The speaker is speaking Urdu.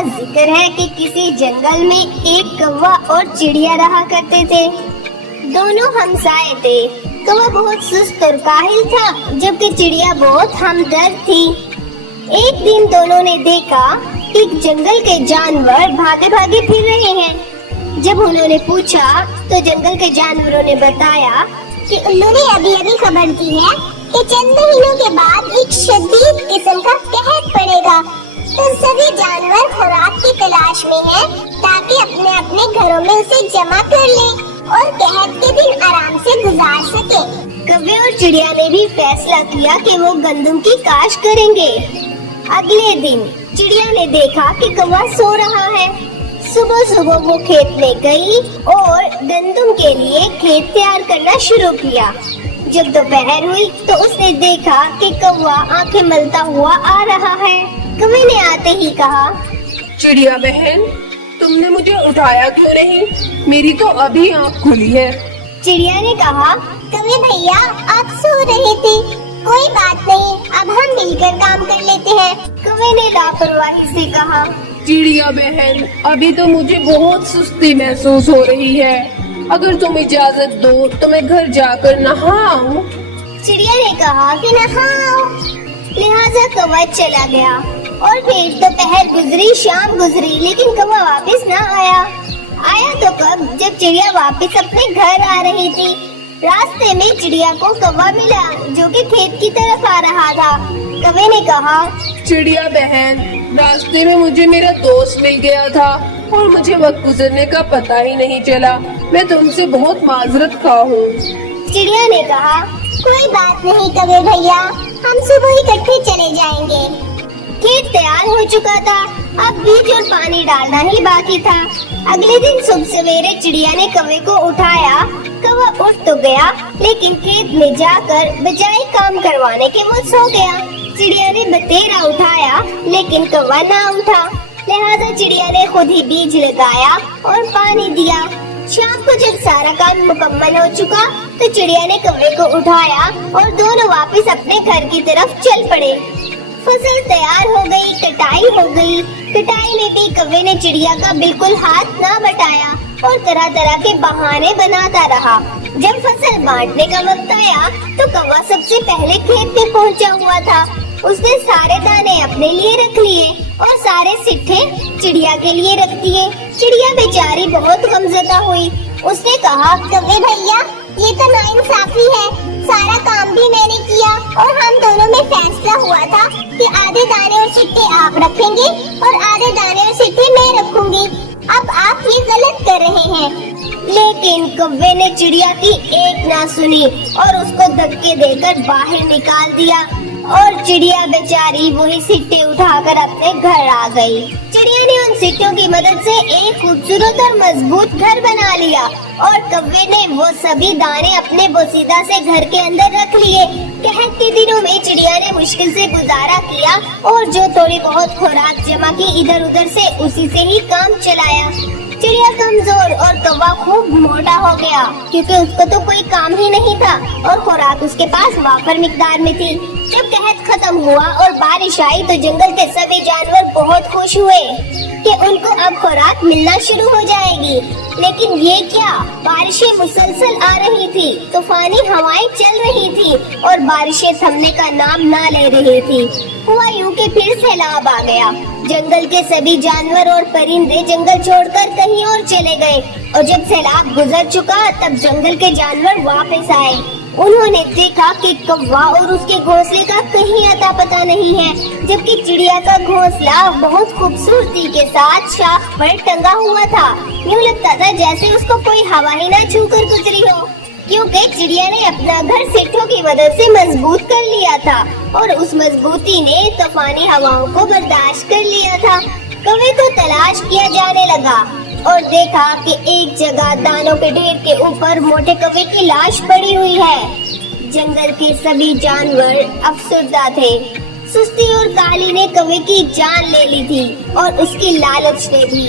کا ذکر ہے کہ کسی جنگل میں ایک کوا اور چڑیا رہا کرتے تھے۔ دونوں ہمسائے تھے۔ کوا بہت سست اور کاہل تھا جبکہ چڑیا بہت ہمدرد تھی۔ ایک دن دونوں نے دیکھا کہ جنگل کے جانور بھاگے بھاگے پھر رہے ہیں۔ جب انہوں نے پوچھا تو جنگل کے جانوروں نے بتایا کہ انہوں نے ابھی خبر کی ہے کہ چند مہینوں کے بعد ایک شدید قسم کا قحط پڑے گا، تو سبھی جانور خوراک کی تلاش میں ہیں تاکہ اپنے اپنے گھروں میں اسے جمع کر لیں اور قحط کے دن آرام سے گزار سکیں۔ کوے اور چڑیا نے بھی فیصلہ کیا کہ وہ گندم کی کاشت کریں گے۔ اگلے دن چڑیا نے دیکھا کہ کوا سو رہا ہے۔ صبح صبح وہ کھیت میں گئی اور گندم کے لیے کھیت تیار کرنا شروع کیا۔ جب دوپہر ہوئی تو اس نے دیکھا کہ کوا آنکھیں ملتا ہوا آ رہا ہے۔ کوے نے آتے ہی کہا، چڑیا بہن، تم نے مجھے اٹھایا کیوں نہیں؟ میری تو ابھی آنکھ کھلی ہے۔ چڑیا نے کہا، کوے بھیا آپ سو رہے تھے، کوئی بات نہیں، اب ہم مل کر کام کر لیتے ہیں۔ کوے نے لاپرواہی سے کہا، چڑیا بہن، ابھی تو مجھے بہت سستی محسوس ہو رہی ہے، اگر تم اجازت دو تو میں گھر جا کر نہاؤں۔ چڑیا نے کہا کہ نہاؤ۔ لہٰذا کوا چلا گیا اور پھر دوپہر گزری، شام گزری، لیکن کوا واپس نہ آیا۔ آیا تو کب، جب چڑیا واپس اپنے گھر آ رہی تھی۔ راستے میں چڑیا کو کوا ملا جو کہ کھیت کی طرف آ رہا تھا۔ کوے نے کہا، چڑیا بہن، راستے میں مجھے میرا دوست مل گیا تھا اور مجھے وقت گزرنے کا پتہ ہی نہیں چلا، میں تم سے بہت معذرت خواہ ہوں۔ چڑیا نے کہا، کوئی بات نہیں کوے بھیا، ہم صبح اکٹھے چلے جائیں گے۔ کھیت تیار ہو چکا تھا، اب بیج اور پانی ڈالنا ہی باقی تھا۔ اگلے دن صبح سویرے چڑیا نے کوے کو اٹھایا۔ کوا اٹھ تو گیا لیکن کھیت میں جا کر بجائے کام کروانے کے وہ سو گیا۔ چڑیا نے بتیرا اٹھایا لیکن کوا نہ اٹھا، لہذا چڑیا نے خود ہی بیج لگایا اور پانی دیا۔ شام کو جب سارا کام مکمل ہو چکا تو چڑیا نے کوے کو اٹھایا اور دونوں واپس اپنے گھر کی طرف چل پڑے۔ فصل تیار ہو گئی، کٹائی ہو گئی۔ کٹائی میں بھی کوے نے چڑیا کا بالکل ہاتھ نہ بٹایا اور طرح طرح کے بہانے بناتا رہا۔ جب فصل بانٹنے کا وقت آیا تو کوا سب سے پہلے کھیت میں پہنچا ہوا تھا۔ اس نے سارے دانے اپنے لیے رکھ لیے اور سارے سٹھے چڑیا کے لیے رکھ دیے۔ چڑیا بیچاری بہت غمزدہ ہوئی۔ اس نے کہا، کوے بھیا یہ تو ناانصافی ہے، سارا کام بھی میں نے کیا اور ہم دونوں میں فیصلہ ہوا تھا کہ آدھے دانے اور سٹھے آپ رکھیں گے اور آدھے دانے اور سٹھے میں رکھوں گی، اب آپ یہ غلط کر رہے ہیں۔ لیکن کوے نے چڑیا کی ایک نہ سنی اور اس کو دھکے دے کر باہر نکال دیا اور چڑیا بیچاری وہی سٹے اٹھا کر اپنے گھر آ گئی۔ چڑیا نے ان سٹوں کی مدد سے ایک خوبصورت اور مضبوط گھر بنا لیا اور کوے نے وہ سبھی دانے اپنے بوسیدہ سے گھر کے اندر رکھ لیے۔ قحط کے دنوں میں چڑیا نے مشکل سے گزارا کیا اور جو تھوڑی بہت خوراک جمع کی ادھر ادھر سے اسی سے ہی کام چلایا۔ چڑیا کمزور اور کوا خوب موٹا ہو گیا کیونکہ اس کو تو کوئی کام ہی نہیں تھا اور خوراک اس کے پاس وافر مقدار میں تھی۔ جب قحط ختم ہوا اور بارش آئی تو جنگل کے سبھی جانور بہت خوش ہوئے کہ ان کو اب خوراک ملنا شروع ہو جائے گی۔ لیکن یہ کیا، بارشیں مسلسل آ رہی تھی، طوفانی ہوائیں چل رہی تھی اور بارشیں تھمنے کا نام نہ لے رہی تھی۔ ہوا یوں کہ پھر سیلاب آ گیا۔ جنگل کے سبھی جانور اور پرندے جنگل چھوڑ کر کہیں اور چلے گئے اور جب سیلاب گزر چکا تب جنگل کے جانور واپس آئے۔ انہوں نے دیکھا کہ کوا اور اس کے گھونسلے کا کہیں اتا پتہ نہیں ہے، جبکہ چڑیا کا گھونسلہ بہت خوبصورتی کے ساتھ شاخ پر ٹنگا ہوا تھا۔ یوں لگتا تھا جیسے اس کو کوئی ہوا ہی نہ چھو کر گزری ہو، کیونکہ چڑیا نے اپنا گھر سٹھوں کی مدد سے مضبوط کر لیا تھا اور اس مضبوطی نے طوفانی ہواؤں کو برداشت کر لیا تھا۔ کوے کو تلاش کیا جانے لگا اور دیکھا کہ ایک جگہ دانوں کے ڈھیر کے اوپر موٹے کوے کی لاش پڑی ہوئی ہے۔ جنگل کے سبھی جانور افسردہ تھے۔ سستی اور کالی نے کوے کی جان لے لی تھی اور اس کی لالچ نے بھی۔